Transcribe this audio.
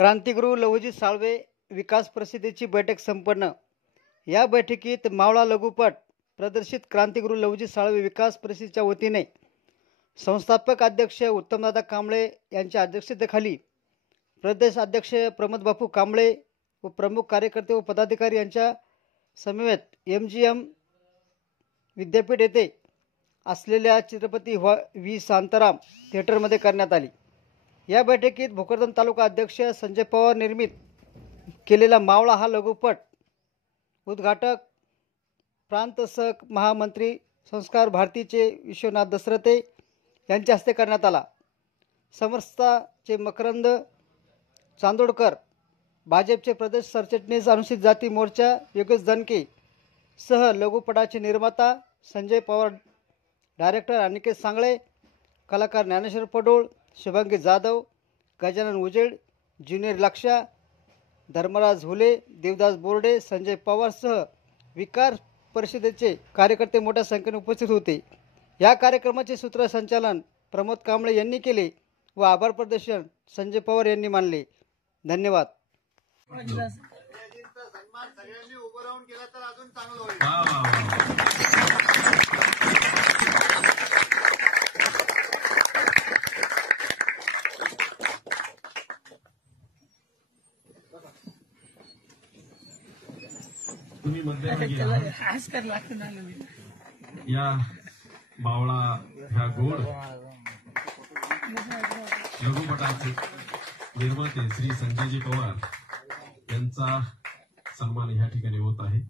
क्रांतिगुरू लहुजी साळवे विकास परिषदेची बैठक संपन्न। या बैठकीत मावळा लघुपट प्रदर्शित क्रांतिगुरू लहुजी साळवे विकास परिषदेच्या वतीने संस्थापक अध्यक्ष उत्तमदादा कांबळे यांच्या अध्यक्षतेखाली प्रदेश अध्यक्ष प्रमोद बापू कांबळे व प्रमुख कार्यकर्ते व पदाधिकारी यांच्या समवेत MGM विद्यापीठ येथे असलेल्या छत्रपती व्ही शांताराम थिएटरमध्ये करण्यात आली। या बैठकीत भोकरदन तालुका अध्यक्ष संजय पवार निर्मित केलेला मावळा हा लघुपट उद्घाटक प्रांत सह महामंत्री संस्कार भारतीचे विश्वनाथ दसरथे यांच्या हस्ते करण्यात आला। समरसताचे मकरंद चांदोडकर, भाजपचे प्रदेश सरचिटणीस अनुसूचित जाती मोर्चा योगेश दनके सह लघुपटाचे निर्माता संजय पवार, डायरेक्टर अनिकेत सांगळे, कलाकार ज्ञानेश्वर पडोळ, शुभांगी जाधव, गजानन उजेड, ज्युनियर लक्षा, धर्मराज हुले, देवदास बोर्डे, संजय पवार सह विकास परिषदेचे कार्यकर्ते मोठ्या संख्येने उपस्थित होते। या कार्यक्रमाचे सूत्रसंचालन प्रमोद कांबळे यांनी केले व आभार प्रदर्शन संजय पवार यांनी मानले। धन्यवाद। तुम्ही मध्यभागी या मावळा ह्या गोड लघुपटाचे निर्माते श्री संजयजी पवार यांचा सन्मान या ठिकाणी होत आहे।